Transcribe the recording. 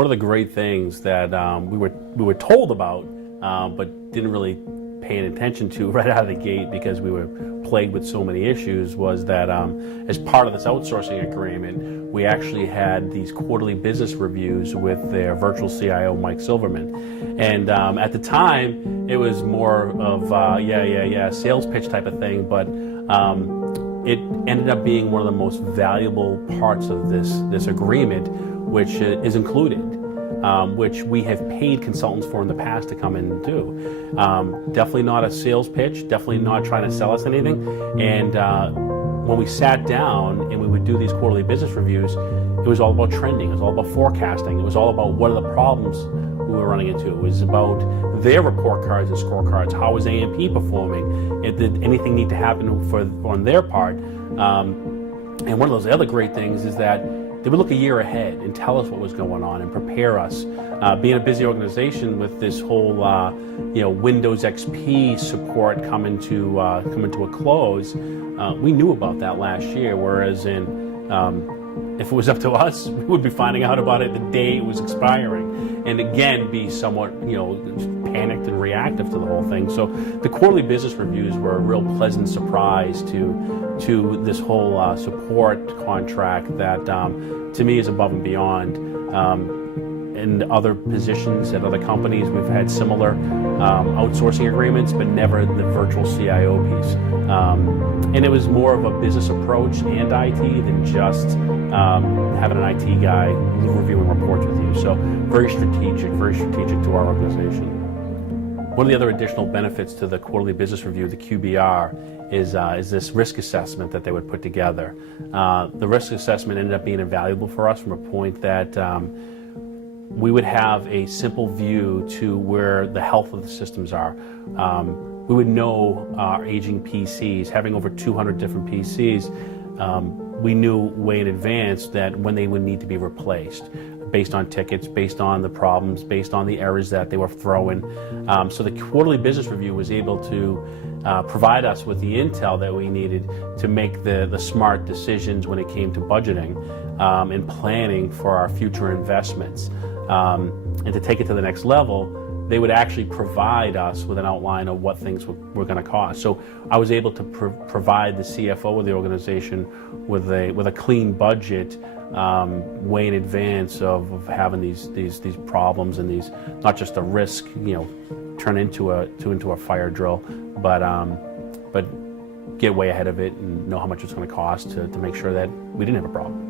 One of the great things that we were told about, but didn't really pay any attention to right out of the gate because we were plagued with so many issues, was that as part of this outsourcing agreement, we actually had these quarterly business reviews with their Virtual-CIO, Mike Silverman. And at the time, it was more of sales pitch type of thing, but it ended up being one of the most valuable parts of this agreement, which is included, which we have paid consultants for in the past to come in and do. Definitely not a sales pitch, definitely not trying to sell us anything. And when we sat down and we would do these quarterly business reviews, it was all about trending, it was all about forecasting, it was all about what are the problems we were running into. It was about their report cards and scorecards. How was ANP performing? Did anything need to happen on their part? And one of those other great things is that they would look a year ahead and tell us what was going on and prepare us. Being a busy organization with this whole Windows XP support coming to a close, we knew about that last year. Whereas if it was up to us, we would be finding out about it the day it was expiring, and again be somewhat panicked and reactive to the whole thing. So the quarterly business reviews were a real pleasant surprise to this whole support contract that to me is above and beyond. In other positions at other companies, we've had similar outsourcing agreements, but never the Virtual-CIO piece. And it was more of a business approach and IT than just having an IT guy reviewing reports with you. So very strategic to our organization. One of the other additional benefits to the quarterly business review, the QBR, is this risk assessment that they would put together. The risk assessment ended up being invaluable for us from a point that we would have a simple view to where the health of the systems are. We would know our aging PCs, having over 200 different PCs. We knew way in advance that when they would need to be replaced, based on tickets, based on the problems, based on the errors that they were throwing. So the quarterly business review was able to provide us with the intel that we needed to make the smart decisions when it came to budgeting and planning for our future investments. And to take it to the next level, they would actually provide us with an outline of what things were going to cost. So I was able to provide the CFO of the organization with a clean budget way in advance of having these problems and these, not just a risk, turn into a fire drill, but get way ahead of it and know how much it's going to cost to make sure that we didn't have a problem.